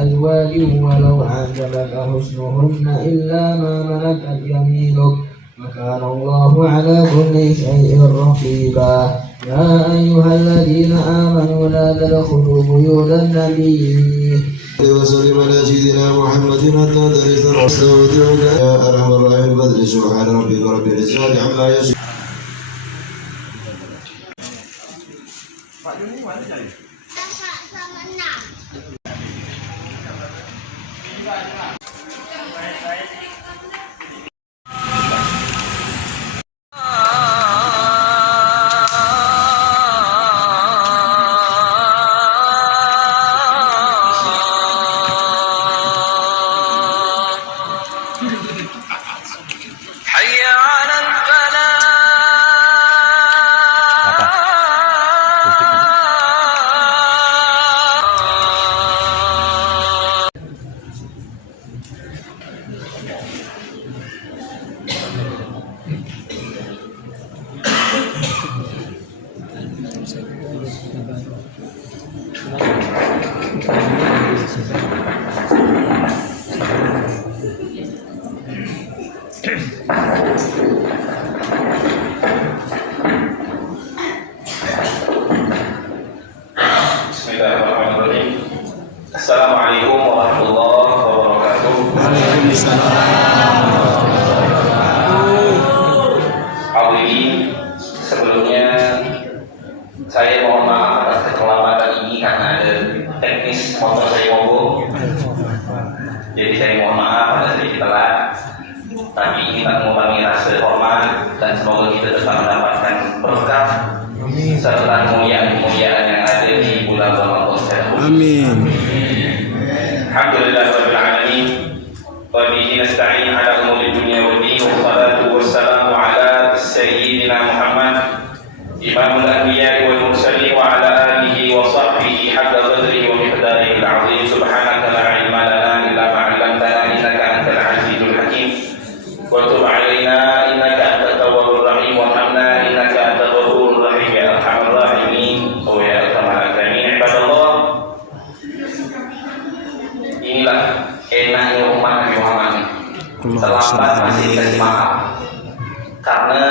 أزواج ولو أعجبك حسنهن إلا ما ملكت يمينك وكان الله على كل شيء رقيبا. يا أيها الذين آمنوا لا تدخلوا بيوت النبي وسلم على سيدنا محمد حتى ترث الرسل وتعود يا أرحم الراحمين بدر سبحان ربك رب العزة عما يصفون. حي على الفلاح. Bismillahirrahmanirrahim. Assalamualaikum warahmatullahi wabarakatuh. Awali, sebelumnya saya mohon maaf atas keterlambatan ini karena ada teknis motor saya mogok. Jadi saya mohon maaf pada sedikit telat. Tapi ini tak mengurangi rasa hormat dan semoga kita tetap mendapatkan berkah serta kemuliaan-kemuliaan yang ada di bulan Ramadan tersebut. Amin. Alhamdulillahirabbil alamin. Wa bihi nasta'in ala umuri dunya wad din. Wassalatu wassalamu ala sayyidina Muhammad imamul anbiya'i wal mursalin wa ala alihi wa sahbihi haqqa qadrihi wa miqdarihi al-'azim. Subhanaka la ilma lana illa ma 'allamtana innaka antal 'azizul hakim. Wa tub 'alaina innaka antat tawwabur rahim warhamna innaka antal ghafurur rahim ya arhamar rahimin wa ya arhamar rahimin. Ibadallah, inilah enaknya umat Nabi Muhammad, terlambat masih dikasih maaf, karena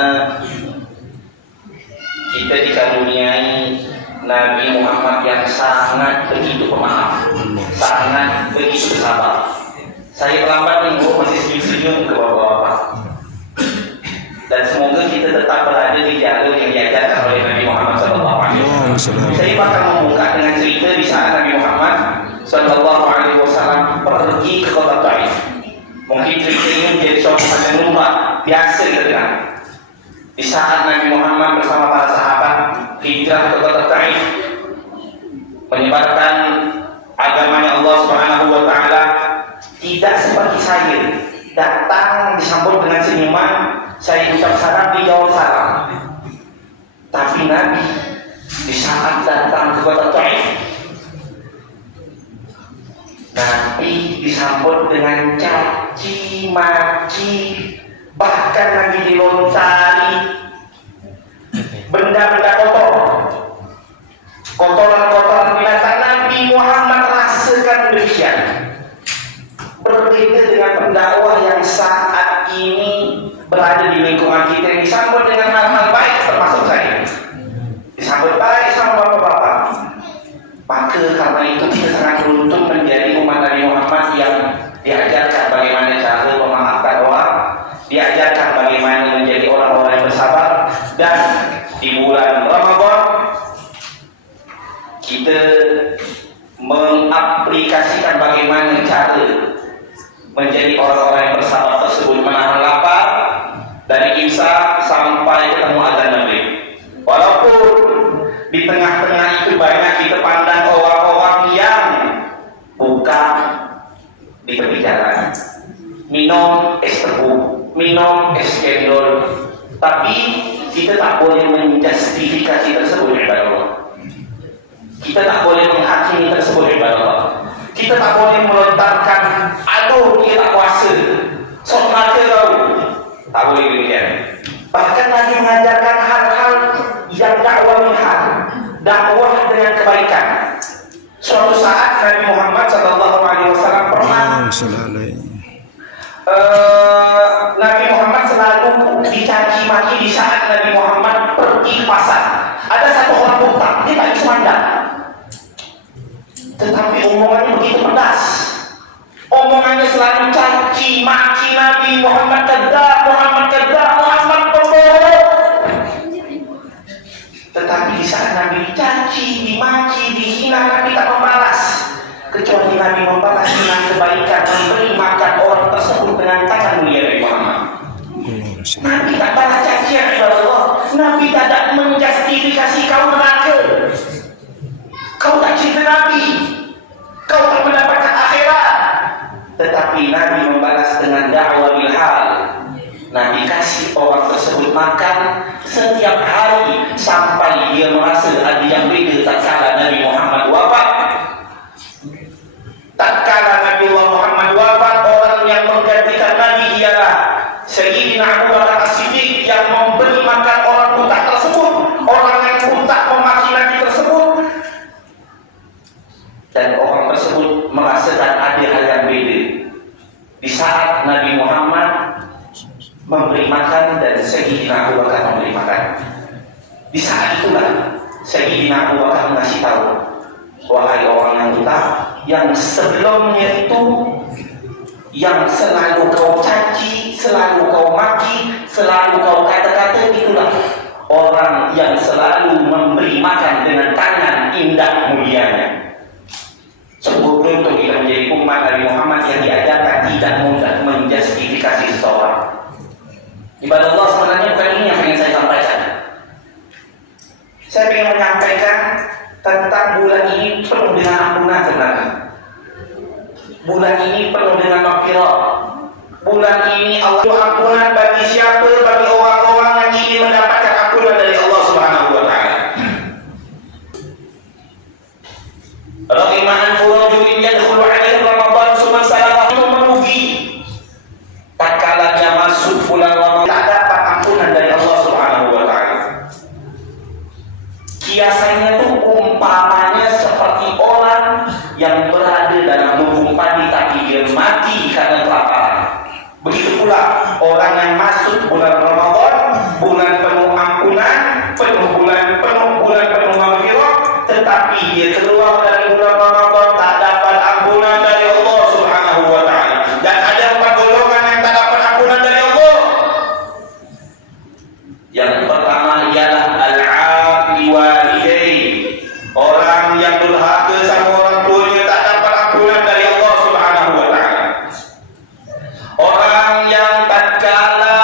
kita dikaruniai Nabi Muhammad yang sangat begitu pemaaf, sangat begitu sabar. Saya terlambat nih, masih senyum-senyum ke bapak-bapak. Dan semoga kita tetap berada di jalur yang diajarkan oleh Nabi Muhammad SAW. Saya bakal membuka dengan cerita di saat Nabi Muhammad SAW pergi ke kota Taif. Mungkin cerita ini menjadi suatu hal yang lumrah, biasa kita dengar. Di saat Nabi Muhammad bersama para sahabat hijrah ke kota Taif, menyebarkan agamanya Allah Subhanahu wa Ta'ala, tidak seperti saya datang disambut dengan senyuman, saya ucap salam, dijawab salam. Tapi Nabi di saat datang ke kota Taif, Nabi disambut dengan caci maki, bahkan Nabi dilontari benda-benda kotor, kotoran-kotoran binatang. Nabi Muhammad rasakan demikian. Berbeda dengan pendakwah yang saat ini berada di lingkungan kita yang disambut dengan hal-hal baik, termasuk saya disambut baik sama bapak-bapak. Maka karena itu kita sangat beruntung menjadi umat Nabi Muhammad yang diajarkan bagaimana cara memaafkan orang, diajarkan bagaimana menjadi orang-orang yang bersabar. Dan di bulan Ramadan kita mengaplikasikan bagaimana cara menjadi orang-orang yang bersabar tersebut, menahan lapar dari imsak sampai ketemu azan maghrib. Walaupun di tengah-tengah itu banyak kita pandang orang-orang yang buka di tepi jalan, minum es tebu, minum es cendol, tapi kita tak boleh menjustifikasi tersebut ibadah Allah. Kita tak boleh menghakimi tersebut ibadah Allah. Kita tak boleh melontarkan, aduh dia tak puasa, sok mata kau. Tak boleh demikian. Bahkan Nabi mengajarkan hal-hal yang dakwah minhaj, dakwah dengan kebaikan. Suatu saat Nabi Muhammad SAW dia tak bisa pandang. Tetapi omongannya begitu pedas. Omongannya selalu caci maki Nabi Muhammad kadzdzab, Muhammad kadzdzab, Muhammad pembohong. Tetapi di saat Nabi dicaci, dimaki, dihina, Nabi tak membalas. Kecuali Nabi membalas dengan kebaikan, memberi makan orang tersebut dengan tangan mulia Nabi Muhammad. Nabi tak balas cacian kepada Allah. Nabi tidak menjustifikasi kau neraka. Kau tak cinta Nabi. Kau tak mendapatkan akhirat. Tetapi Nabi membalas dengan dakwah bil hal. Nabi kasih orang tersebut makan setiap hari sampai dia merasa ada yang beda tatkala Nabi Muhammad wafat. Tatkala Nabi Muhammad wafat, orang yang menggantikan Nabi ialah Sayyidina Abu Bakar As-Siddiq yang memberi makan orang buta tersebut, orang yang buta memaki Nabi tersebut, dan orang tersebut merasakan ada hal yang beda. Di saat Nabi Muhammad memberi makan dan Sayyidina Abu Bakar memberi makan, di saat itulah Sayyidina Abu Bakar mengasih tahu, wahai orang yang buta, yang sebelumnya itu yang selalu kau caci, selalu kau maki, selalu kau kata-kata, itulah orang yang selalu memberi makan dengan tangan indah mulianya. Sungguh beruntung kita menjadi umat Nabi Muhammad yang diajarkan tidak mudah menjustifikasi seseorang. Ibadah Allah sebenarnya bukan ini yang ingin saya sampaikan. Saya ingin menyampaikan tentang bulan ini penuh dengan ampunan sebenarnya. Bulan ini penuh dengan maghfirah. Bulan ini Allah ampunan bagi siapa? Bagi orang-orang yang ingin mendapatkan ampunan dari Allah Subhanahu wa taala. Rahiman furujin yadkhulu alaihi Ramadan summa salah itu merugi. Tatkala dia masuk bulan Ramadan tak dapat ampunan dari Allah Subhanahu wa taala. Kiasannya tuh umpamanya seperti orang yang berada dalam lumbung padi tapi dia mati karena kelaparan. Begitu pula orang yang masuk bulan Ramadan, bulan penuh ampunan, bulan penuh maghfirah, tetapi dia keluar dari bulan Ramadan tak dapat ampunan dari Allah Subhanahu wa taala. Dan ada 4 golongan yang tak dapat ampunan dari Allah. Yang pertama ialah al-'aqi walidayhi. Orang yang durhaka sama orang tuanya tak dapat ampunan dari Allah Subhanahu wa taala. Orang yang tatkala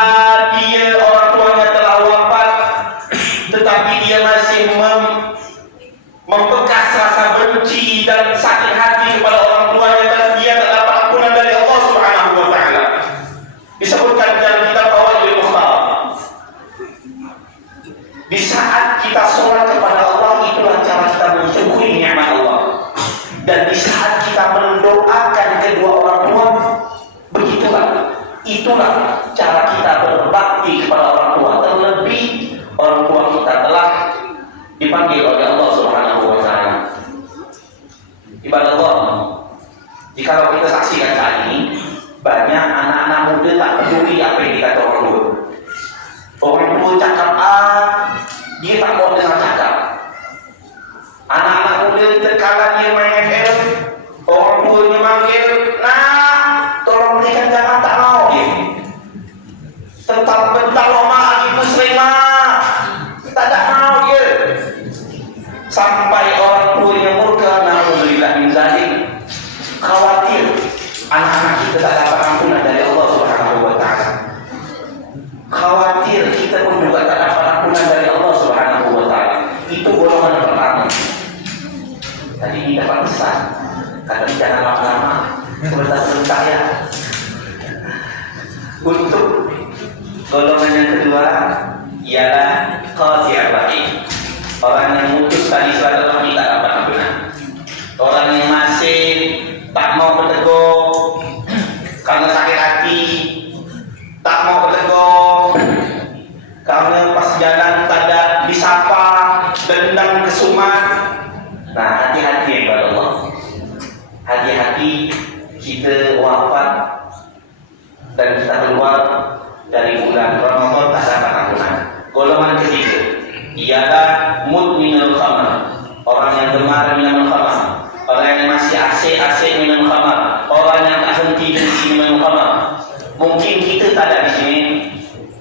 dia orang tuanya telah wafat tetapi dia masih membekas rasa benci dan sakit hati kepada orang tuanya, dan dia tak dapat ampunan dari Allah Subhanahu wa taala. Disebutkan dalam kitab Fawaidul Mukhtar. Di saat kita sholat kepada Allah, itulah cara kita mensyukuri nikmat Allah. Dan di saat kita mendoakan kedua orang tua, itulah cara kita berbakti kepada orang tua. Terlebih orang tua kita telah dipanggil oleh Allah Subhanahu wa taala. Ibadah Allah, jika kita saksikan saat ini, banyak anak-anak muda tak peduli apa yang dikata orang tua. Orang tua cakap A, dia tak mau dengar cakap. Anak-anak muda terkala dia main FM, orang tuanya manggil, nah, tolong berikan jangan, tak mau dia. Tetap bentar lama ibu serima, tak mau dia. Sampai orang tuanya murka, na'udzubillah min zalik. Khawatir anak-anak kita tak dapat ampunan dari Allah Subhanahu wa taala. Khawatir kita pun juga tak dapat ampunan dari Allah Subhanahu wa taala. Itu golongan pertama. Tadi ini dapat pesan, kata jangan lama-lama, sebentar-sebentar ya. Untuk golongan yang kedua ialah qati'ul rahim. Orang yang mutus tali silaturahmi tak dapat ampunan. Orang yang masih tak mau bertegur karena sakit hati, tak mau bertegur karena pas jalan tak ada disapa, dendam kesumat. Nah, hati-hati kepada Allah. Hati-hati kita wafat dan kita keluar dari bulan Ramadan tak dapat ampunan. Golongan ketiga ialah mudminul khamr. orang yang gemar minum khamar, orang yang masih asik minum khamar, orang yang tak henti minum khamar. Mungkin kita tak ada di sini.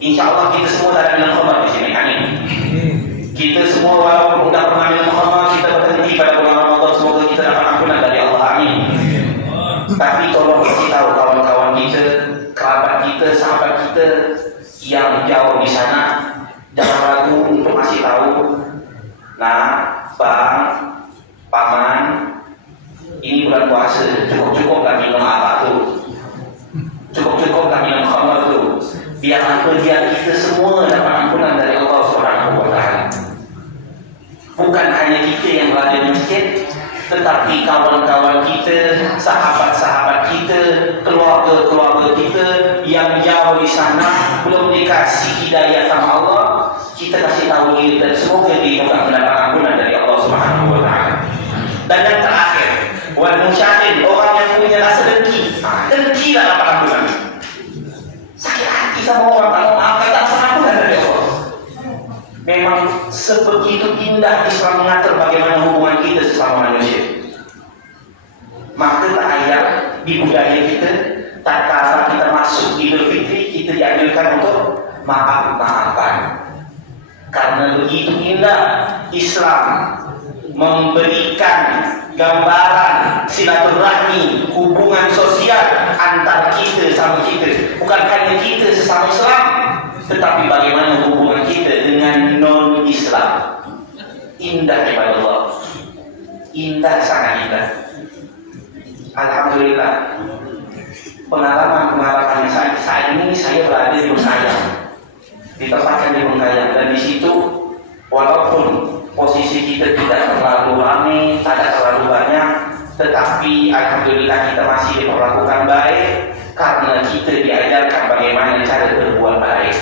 Insya Allah kita semua tak ada minum khamar di sini. Amin. Kita semua walaupun sudah pernah minum khamar, kita berhenti pada bulan Ramadan, semoga kita dapat ampunan dari Allah. Amin. Tapi tolong kasih tahu kawan-kawan kita, kerabat kita, sahabat kita yang jauh di sana, jangan ragu untuk kasih tahu. Nah, bang, paman, ini bulan puasa, cukup-cukuplah minum apa tuh, cukup-cukuplah minum khamar tuh, biar apa, biar kita semua dapat ampunan dari Allah Subhanahu wa Ta'ala. Bukan hanya kita yang berada di masjid, tetapi kawan-kawan kita, sahabat-sahabat kita, keluarga-keluarga kita yang jauh di sana belum dikasih hidayah sama Allah, kita kasih tahu dia dan semoga dia juga mendapat ampunan dari Allah Subhanahu wa Ta'ala. Dan yang terakhir, wal musyahid, orang yang punya rasa dengki, dengkilah dapat ampunan. Sakit hati sama orang, tak mau maafkan, tak sama ampunan dari Allah. Memang sebegitu indah Islam mengatur bagaimana hubungan kita sesama manusia. Maka tak ayat di budaya kita, tak kala kita masuk Idul Fitri, kita dianjurkan untuk maaf-maafan. Karena begitu indah Islam memberikan gambaran silaturahmi, hubungan sosial antara kita sama kita. Bukan hanya kita sesama Islam, tetapi bagaimana hubungan kita dengan non-Islam. Indah kepada Allah, indah, sangat indah. Alhamdulillah, pengalaman yang saat ini saya berada di Bengkayang, ditempatkan di Bengkayang, dan di situ walaupun posisi kita tidak terlalu ramai, tidak terlalu banyak, tetapi alhamdulillah kita masih diperlakukan baik karena kita diajarkan bagaimana cara berbuat baik.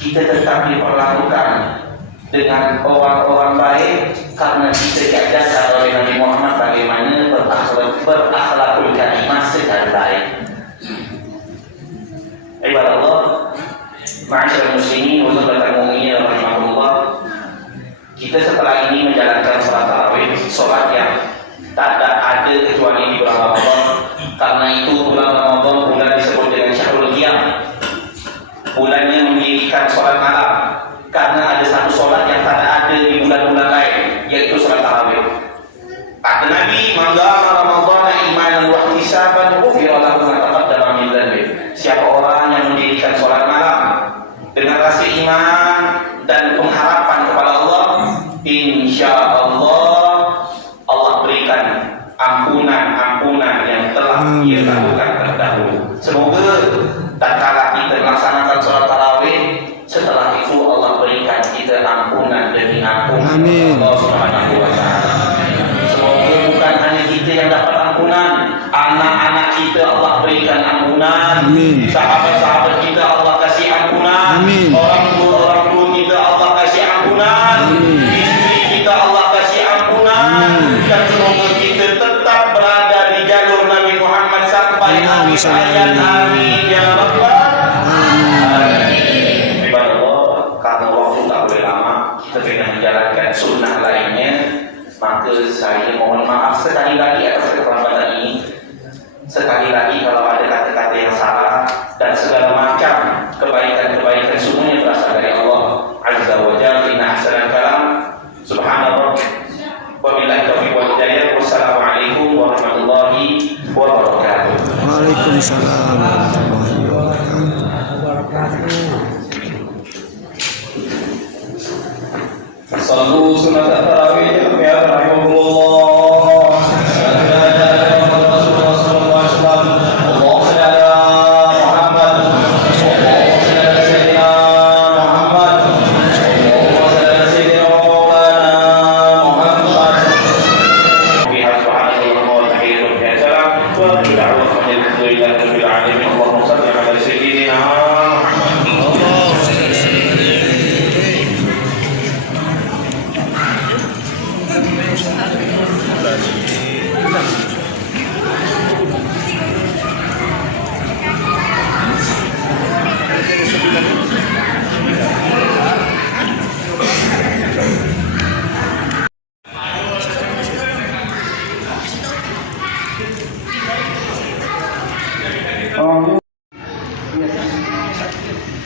Kita tetap diperlakukan dengan orang-orang baik karena kita diajarkan oleh Nabi Muhammad bagaimana berakhlakul karimah secara baik. Ibadallah, ma'asyiral muslimin wa sallallahu mu'minin rahimahullah. Kita setelah ini menjalankan salat tarawih, salat yang tak ada kecuali di bulan Ramadan. Karena itu bulan Ramadan bulan disebut dengan Syahrul Qiyam, bulannya mendirikan salat malam. Karena ada satu salat yang tak ada di bulan-bulan lain, yaitu salat tarawih. Kata Nabi, "Man qama Ramadhana imanan wa ihtisaban ghufira lahu ma taqaddama min dhanbi." Siapa orang yang mendirikan salat malam dengan rasa iman dan pengharapan kepada Allah, insya Allah Allah berikan ampunan yang telah ia lakukan terdahulu. Semoga tatkala kita melaksanakan sholat tarawih, setelah itu Allah berikan kita ampunan demi ampunan Allah Subhanahu wa Ta'ala. Semoga bukan hanya kita yang dapat ampunan, anak-anak kita Allah berikan ampunan, sahabat-sahabat kita Allah kasih ampunan, orang tua kita Allah kasih ampunan, istri kita Allah kasih ampunan, dan semoga kita tetap berada di jalur Nabi Muhammad sampai akhir hayat. Amin ya rabbal alamin. Ibadallah, karena waktu tak boleh lama, kita ingin menjalankan sunnah lainnya, maka saya mohon maaf sekali lagi atas keterlambatan ini. Sekali lagi kalau ada kata-kata yang salah dan segala macam kebaikan-kebaikan semuanya berasal dari Allah Azza wa Jalla. Inna ahsanal kalam subhanallah wa billahi taufiq wal hidayah. Wassalamualaikum warahmatullahi wabarakatuh. Waalaikumsalam warahmatullahi wabarakatuh. Sallu sunat tarawih ya rahimahullah. sakit.